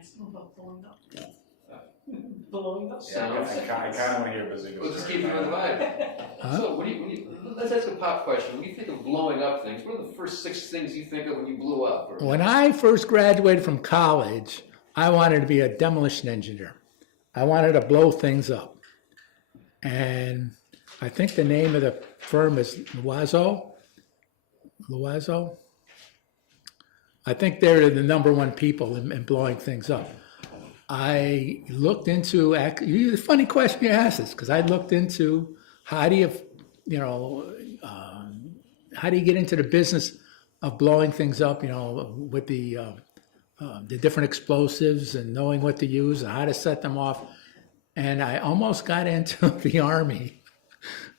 Ask him about blowing up. Blowing up. Yeah, I kind of want to hear busy. We'll just keep you on the vibe. So, let's ask a pop question. When you think of blowing up things, what are the first 6 things you think of when you blew up? Or... When I first graduated from college, I wanted to be a demolition engineer. I wanted to blow things up. And I think the name of the firm is Loiseau. I think they're the number one people in blowing things up. I looked into, funny question you asked this, because I looked into how do you get into the business of blowing things up, with the different explosives and knowing what to use and how to set them off. And I almost got into the Army.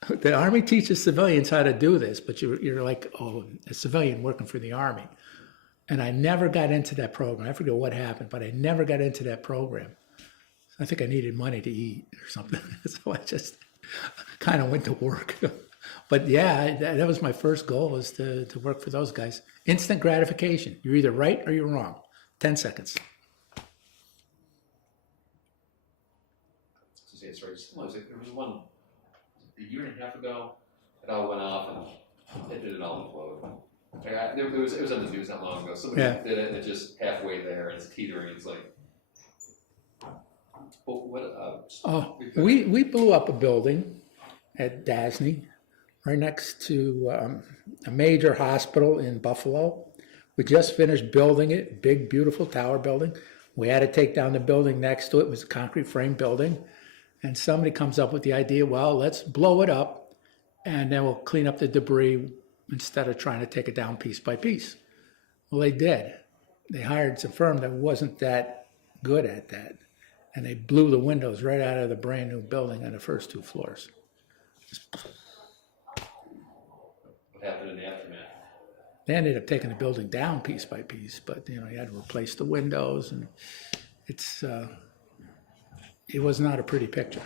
The Army teaches civilians how to do this, but you're like, a civilian working for the Army. And I never got into that program. I forget what happened, but I never got into that program. I think I needed money to eat or something. So I just kind of went to work. But yeah, that was my first goal, was to work for those guys. Instant gratification. You're either right or you're wrong. 10 seconds. There was one a year and a half ago. It all went off and it did all implode. It was on the news not long ago. Somebody did it and it's just halfway there and it's teetering. It's like, we blew up a building at Dasney, right next to a major hospital in Buffalo. We just finished building it, big, beautiful tower building. We had to take down the building next to it. It was a concrete frame building. And somebody comes up with the idea, well, let's blow it up and then we'll clean up the debris instead of trying to take it down piece by piece. Well, they did. They hired some firm that wasn't that good at that. And they blew the windows right out of the brand new building on the first 2 floors. What happened in the aftermath? They ended up taking the building down piece by piece, but you had to replace the windows, and it was not a pretty picture.